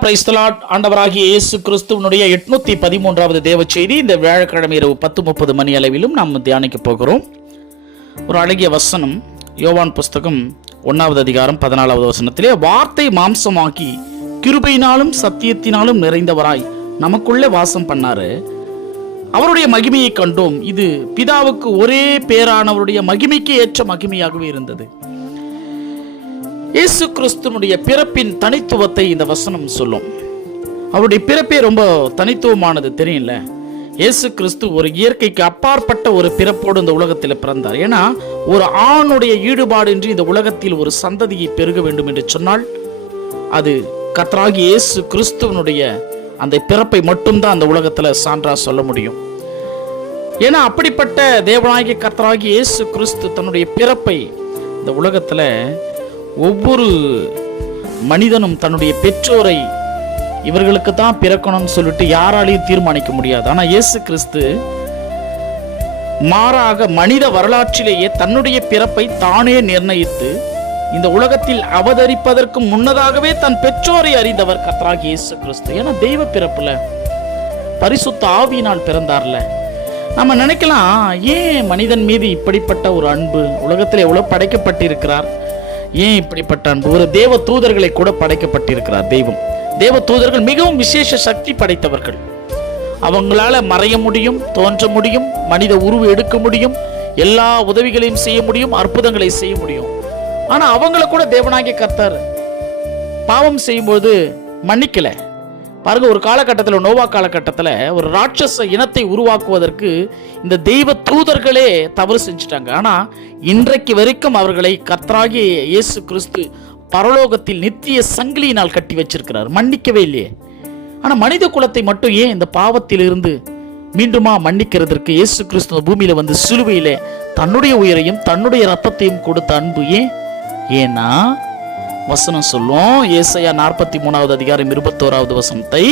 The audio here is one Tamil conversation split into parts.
Praise the Lord. ஆண்டவராகிய இயேசு கிறிஸ்துவினுடைய 813வது தேவ செய்தி இந்த வியாழக்கிழமை இரவு 10:30 மணி அளவிலும் நாம் தியானிக்க போகிறோம். ஒரு அழகிய வசனம், யோவான் புஸ்தகம் 1வது அதிகாரம் 14வது வசனத்திலே, வார்த்தை மாம்சமாக்கி கிருபையினாலும் சத்தியத்தினாலும் நிறைந்தவராய் நமக்குள்ளே வாசம் பண்ணாரு. அவருடைய மகிமையை கண்டோம். இது பிதாவுக்கு ஒரே பேரானவருடைய மகிமைக்கு ஏற்ற மகிமையாகவே இருந்தது. இயேசு கிறிஸ்துனுடைய பிறப்பின் தனித்துவத்தை இந்த வசனம் சொல்லும். அவருடைய பிறப்பே ரொம்ப தனித்துவமானது, தெரியல. இயேசு கிறிஸ்து ஒரு இயற்கைக்கு அப்பாற்பட்ட ஒரு பிறப்போடு இந்த உலகத்தில் பிறந்தார். ஏன்னா ஒரு ஆணுடைய ஈடுபாடின்றி இந்த உலகத்தில் ஒரு சந்ததியை பெருக வேண்டும் என்று சொன்னால் அது கர்த்தராகிய இயேசு கிறிஸ்துவனுடைய அந்த பிறப்பை மட்டும்தான் அந்த உலகத்தில் சான்றா சொல்ல முடியும். ஏன்னா அப்படிப்பட்ட தேவனாகிய கர்த்தராகிய இயேசு கிறிஸ்து தன்னுடைய பிறப்பை இந்த உலகத்தில் ஒவ்வொரு மனிதனும் தன்னுடைய பெற்றோரை இவர்களுக்கு தான் பிறக்கணும்னு சொல்லிட்டு யாராலையும் தீர்மானிக்க முடியாது. ஆனால் இயேசு கிறிஸ்து மாறாக மனித வரலாற்றிலேயே தன்னுடைய பிறப்பை தானே நிர்ணயித்து இந்த உலகத்தில் அவதரிப்பதற்கு முன்னதாகவே தன் பெற்றோரை அறிந்தவர் கர்த்தராகிய இயேசு கிறிஸ்து. ஏன்னா தெய்வ பிறப்புல பரிசுத்த ஆவியினால் பிறந்தார்ல. நம்ம நினைக்கலாம், ஏன் மனிதன் மீது இப்படிப்பட்ட ஒரு அன்பு? உலகத்தில் எவ்வளவு படைக்கப்பட்டிருக்கிறார், ஏன் இப்படிப்பட்ட அன்பு? ஒரு தேவ தூதர்களை கூட படைக்கப்பட்டிருக்கிறார் தெய்வம். தேவ தூதர்கள் மிகவும் விசேஷ சக்தி படைத்தவர்கள். அவங்களால மறைய முடியும், தோன்ற முடியும், மனித உருவு எடுக்க முடியும், எல்லா உதவிகளையும் செய்ய முடியும், அற்புதங்களை செய்ய முடியும். ஆனா அவங்கள கூட தேவனாகிய கர்த்தர் பாவம் செய்யும்போது மன்னிக்கல. பாருங்க, ஒரு காலகட்டத்தில், நோவா காலகட்டத்தில் ஒரு ராட்சச இனத்தை உருவாக்குவதற்கு இந்த தெய்வ தூதர்களே தவறு செஞ்சுட்டாங்க. ஆனா இன்றைக்கு வரைக்கும் அவர்களை கர்த்தராகிய இயேசு கிறிஸ்து பரலோகத்தில் நித்திய சங்கிலியினால் கட்டி வச்சிருக்கிறார். மன்னிக்கவே இல்லையே. ஆனா மனித குலத்தை மட்டும் ஏன் இந்த பாவத்தில் இருந்து மீண்டுமா மன்னிக்கிறதற்கு இயேசு கிறிஸ்து பூமியில வந்து சிலுவையிலே தன்னுடைய உயிரையும் தன்னுடைய ரத்தத்தையும் கொடுத்த அன்பு ஏன்? ஏன்னா வசனம் சொல்லும், ஏசாயா 43வது அதிகாரம் 21வது வசனத்தை,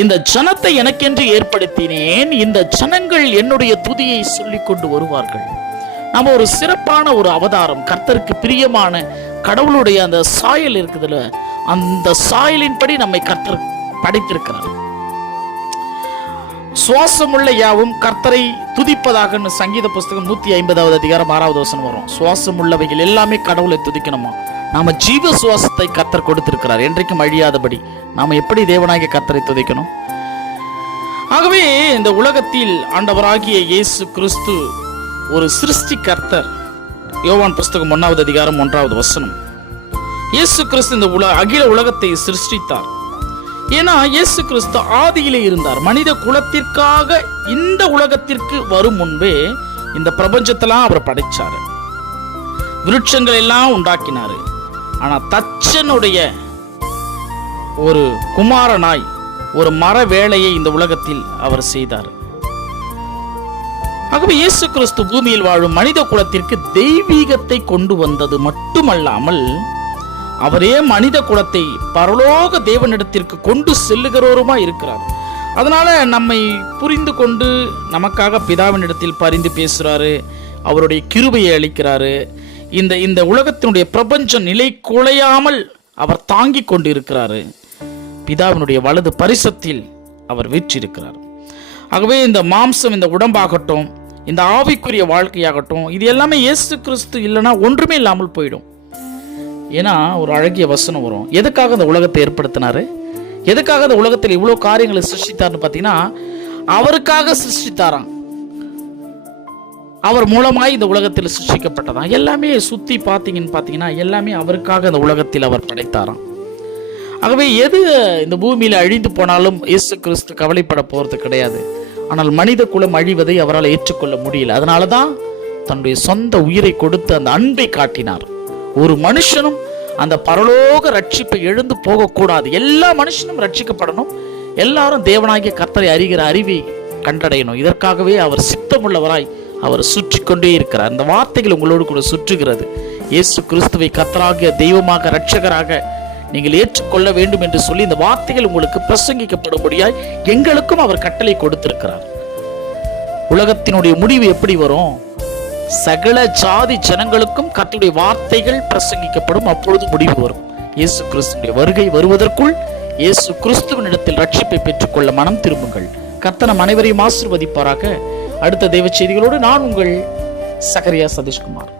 இந்த ஜனத்தை எனக்கென்று ஏற்படுத்தினேன், இந்த ஜனங்கள் என்னுடைய துதியை சொல்லிக் கொண்டு வருவார்கள். நம்ம ஒரு சிறப்பான ஒரு அவதாரம், கர்த்தருக்கு பிரியமான கடவுளுடைய அந்த சாயல் இருக்குதுல, அந்த சாயலின்படி நம்மை கர்த்தர் படைத்திருக்கிறார். சுவாசமுள்ள யாவும் கர்த்தரை துதிப்பதாக சங்கீத புஸ்தகம் 150வது அதிகாரம் 6வது வசனம் வரும். சுவாசம் உள்ளவைகள் எல்லாமே கடவுளை துதிக்கணுமா. நாம ஜீவ சுவாசத்தை கர்த்தர் கொடுத்திருக்கிறார், என்றைக்கும் அழியாதபடி. நாம எப்படி தேவனாகிய கர்த்தரை துதிக்கணும்? ஆகவே இந்த உலகத்தில் ஆண்டவராகிய இயேசு கிறிஸ்து ஒரு சிருஷ்டி கர்த்தர். யோவான் புஸ்தகம் 1வது அதிகாரம் 1வது வசனம், இயேசு கிறிஸ்து இந்த அகில உலகத்தை சிருஷ்டித்தார். ஏன்னா இயேசு கிறிஸ்து ஆதியிலே இருந்தார். மனித குலத்திற்காக இந்த உலகத்திற்கு வரும் முன்பே இந்த பிரபஞ்சத்தெல்லாம் அவர் படைச்சாரு, விருட்சங்கள் எல்லாம் உண்டாக்கினாரு. ஆனா தச்சனுடைய ஒரு குமாரனாய் ஒரு மர வேலையை இந்த உலகத்தில் அவர் செய்தார். ஆகவே இயேசு கிறிஸ்து பூமியில் வாழும் மனித குலத்திற்கு தெய்வீகத்தை கொண்டு வந்தது மட்டுமல்லாமல் அவரே மனித குலத்தை பரலோக தேவனிடத்திற்கு கொண்டு செல்லுகிறவருமா இருக்கிறார். அதனால நம்மை புரிந்து கொண்டு நமக்காக பிதாவினிடத்தில் பரிந்து பேசுறாரு, அவருடைய கிருபையை அளிக்கிறாரு. இந்த உலகத்தினுடைய பிரபஞ்ச நிலை குலையாமல் அவர் தாங்கி கொண்டு இருக்கிறாரு. பிதாவினுடைய வலது பரிசத்தில் அவர் வீற்றிருக்கிறார். ஆகவே இந்த மாம்சம், இந்த உடம்பாகட்டும், இந்த ஆவிக்குரிய வாழ்க்கையாகட்டும், இது எல்லாமே இயேசு கிறிஸ்து இல்லைன்னா ஒன்றுமே இல்லாமல் போயிடும். ஏன்னா ஒரு அழகிய வசனம் வரும், எதுக்காக இந்த உலகத்தை ஏற்படுத்தினாரு, எதுக்காக இந்த உலகத்தில் இவ்வளவு காரியங்களை சிருஷ்டித்தார்னு பார்த்தீங்கன்னா அவருக்காக சிருஷ்டித்தாராம். அவர் மூலமாய் இந்த உலகத்தில் சிருஷ்டிக்கப்பட்டதான். எல்லாமே சுத்தி பார்த்தீங்கன்னா எல்லாமே அவருக்காக இந்த உலகத்தில் அவர் படைத்தாராம். ஆகவே எது இந்த பூமியில அழிந்து போனாலும் இயேசு கிறிஸ்து கவலைப்பட போறது கிடையாது. ஆனால் மனித குலம் அழிவதை அவரால் ஏற்றுக்கொள்ள முடியல. அதனாலதான் தன்னுடைய சொந்த உயிரை கொடுத்து அந்த அன்பை காட்டினார். ஒரு மனுஷனும் அந்த பரலோக ரட்சிப்பை எழுந்து போகக்கூடாது. எல்லா மனுஷனும் ரட்சிக்கப்படணும், எல்லாரும் தேவனாகிய கர்த்தரை அறிகிற அறிவை கண்டடையணும். இதற்காகவே அவர் சித்தமுள்ளவராய் அவர் சுற்றி கொண்டே இருக்கிறார். இந்த வார்த்தைகள் உங்களோடு கூட சுற்றுகிறது. இயேசு கிறிஸ்துவை கர்த்தராகிய தெய்வமாக ரட்சகராக நீங்கள் ஏற்றுக்கொள்ள வேண்டும் என்று சொல்லி இந்த வார்த்தைகள் உங்களுக்கு பிரசங்கிக்கப்படும்படியாய் எங்களுக்கும் அவர் கட்டளை கொடுத்திருக்கிறார். உலகத்தினுடைய முடிவு எப்படி வரும்? சகல ஜாதி ஜனங்களுக்கும் கர்த்தருடைய வார்த்தைகள் பிரசங்கிக்கப்படும். அப்பொழுது முடிவு வரும். இயேசு கிறிஸ்துவின் வருகை வருவதற்குள் இயேசு கிறிஸ்துவினிடத்தில் ரட்சிப்பை பெற்றுக்கொள்ள மனம் திரும்புங்கள். கர்த்தர் நம் அனைவரையும் ஆசீர்வதிப்பாராக. அடுத்த தெய்வ செய்திகளோடு நான் உங்கள் சகரியா சதீஷ்குமார்.